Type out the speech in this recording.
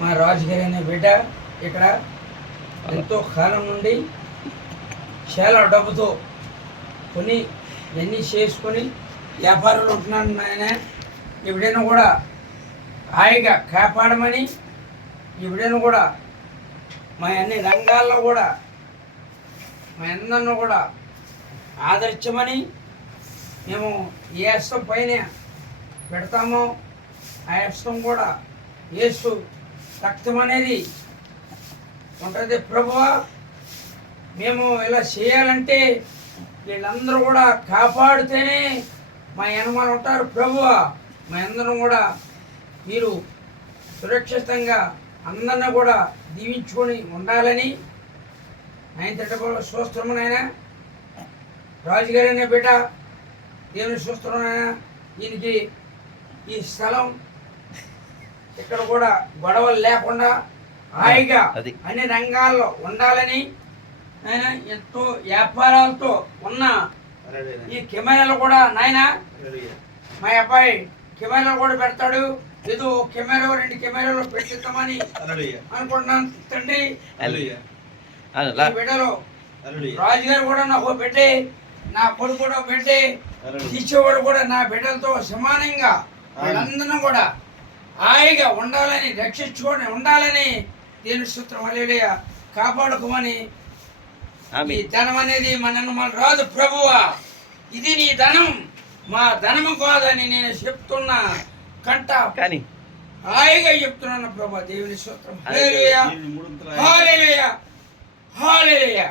మా రాజుగారి అనే బిడ్డ ఇక్కడ ఎంతో కాలం నుండి చాలా డబ్బుతో కొని ఇవన్నీ చేసుకొని వ్యాపారాలు ఉంటున్నాను నాయన. ఈ బిడ్డను కూడా హాయిగా కాపాడమని, ఈ బిడ్డను కూడా మా అన్ని రంగాల్లో కూడా మా అందరిని కూడా ఆదరించమని, మేము ఏ అస్తం పైన పెడతామో ఆ అస్తం కూడా యేసు రక్తం అనేది ఉంటుంది. ప్రభువా, మేము ఇలా చేయాలంటే వీళ్ళందరూ కూడా కాపాడితేనే మా యనమాలు ఉంటారు. ప్రభువా, మా అందరం కూడా మీరు సురక్షితంగా అందరిని కూడా దీవించుకొని ఉండాలని ఆయన తిట్టబోలో చూస్తున్నాము నాయన. రాజుగారి అనే బిడ్డ దేవుని చూస్తున్నాం నాయన. ఈయనకి ఈ స్థలం ఇక్కడ కూడా గొడవలు లేకుండా హాయిగా అన్ని రంగాల్లో ఉండాలని నాయన, ఎంతో వ్యాపారాలతో ఉన్న ఈ కెమెరాలు కూడా నాయన, మా అబ్బాయి కెమెరాలు కూడా పెడతాడు. ఏదో కెమెరా 2 కెమెరాలు పెట్టిద్దామని అనుకుంటున్నాను తండ్రి. బిడ్డలో రాజుగారు కూడా నాకు పెట్టి, నా కొడుకు కూడా పెట్టి, తీసేవాడు కూడా నా బిడ్డలతో సమానంగా వాళ్ళందరూ కూడా హాయిగా ఉండాలని, రక్షించుకొని ఉండాలని దేని సూత్రం హల్లెలూయా కాపాడుకోమని. ఈ ధనం అనేది మన రాదు ప్రభువా, ఇది నీ ధనం, మా ధనము కాదని నేను చెప్తున్నా. కంట కానీ హాయిగా చెప్తున్నాను ప్రభా. దేవుని సూత్రం హల్లెలూయా హల్లెలూయా హల్లెలూయా.